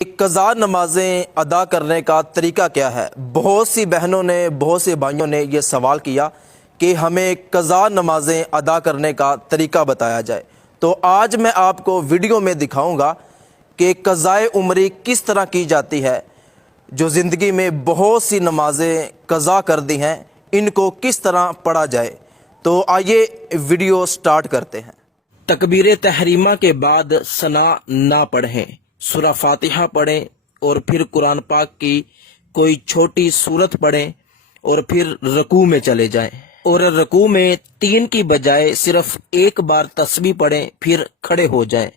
قضا نمازیں ادا کرنے کا طریقہ کیا ہے؟ بہت سی بہنوں نے، بہت سے بھائیوں نے یہ سوال کیا کہ ہمیں قضا نمازیں ادا کرنے کا طریقہ بتایا جائے۔ تو آج میں آپ کو ویڈیو میں دکھاؤں گا کہ قضائے عمری کس طرح کی جاتی ہے۔ جو زندگی میں بہت سی نمازیں قضا کر دی ہیں، ان کو کس طرح پڑھا جائے۔ تو آئیے ویڈیو سٹارٹ کرتے ہیں۔ تکبیر تحریمہ کے بعد ثنا نہ پڑھیں، سورہ فاتحہ پڑھیں اور پھر قرآن پاک کی کوئی چھوٹی سورت پڑھیں اور پھر رکوع میں چلے جائیں، اور رکوع میں 3 کی بجائے صرف 1 بار تسبیح پڑھیں، پھر کھڑے ہو جائیں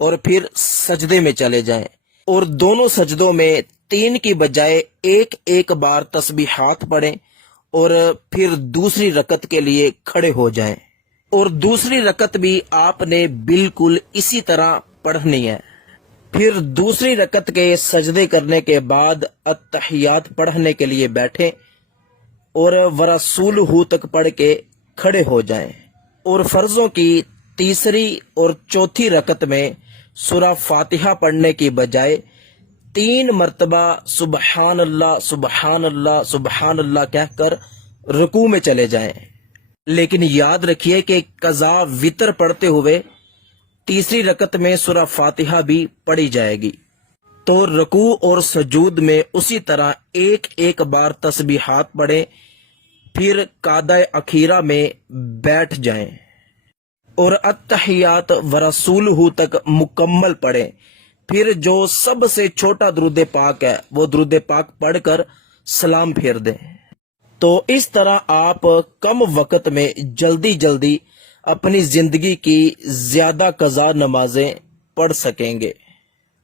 اور پھر سجدے میں چلے جائیں، اور دونوں سجدوں میں 3 کی بجائے 1 بار تسبیحات پڑھیں اور پھر دوسری رکعت کے لیے کھڑے ہو جائیں، اور دوسری رکعت بھی آپ نے بالکل اسی طرح پڑھنی ہے۔ پھر دوسری رکعت کے سجدے کرنے کے بعد التحیات پڑھنے کے لیے بیٹھیں اور ورسولہ تک پڑھ کے کھڑے ہو جائیں، اور فرضوں کی تیسری اور چوتھی رکعت میں سورہ فاتحہ پڑھنے کی بجائے 3 مرتبہ سبحان اللہ سبحان اللہ سبحان اللہ کہہ کر رکوع میں چلے جائیں۔ لیکن یاد رکھیے کہ قضا وتر پڑھتے ہوئے تیسری رکعت میں سورہ فاتحہ بھی پڑھی جائے گی، تو رکوع اور سجود میں اسی طرح 1 بار تسبیحات پڑھیں، پھر قعدہ اخیرہ میں بیٹھ جائیں اور التحیات ورسولہ تک مکمل پڑھیں، پھر جو سب سے چھوٹا درود پاک ہے وہ درود پاک پڑھ کر سلام پھیر دیں۔ تو اس طرح آپ کم وقت میں جلدی اپنی زندگی کی زیادہ قضا نمازیں پڑھ سکیں گے۔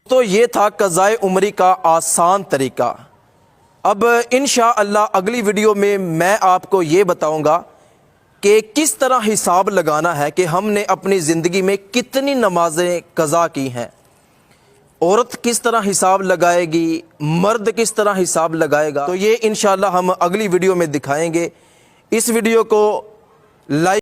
تو یہ تھا قضائے عمری کا آسان طریقہ۔ اب انشاءاللہ اگلی ویڈیو میں آپ کو یہ بتاؤں گا کہ کس طرح حساب لگانا ہے کہ ہم نے اپنی زندگی میں کتنی نمازیں قضا کی ہیں۔ عورت کس طرح حساب لگائے گی، مرد کس طرح حساب لگائے گا، تو یہ انشاءاللہ ہم اگلی ویڈیو میں دکھائیں گے۔ اس ویڈیو کو لائک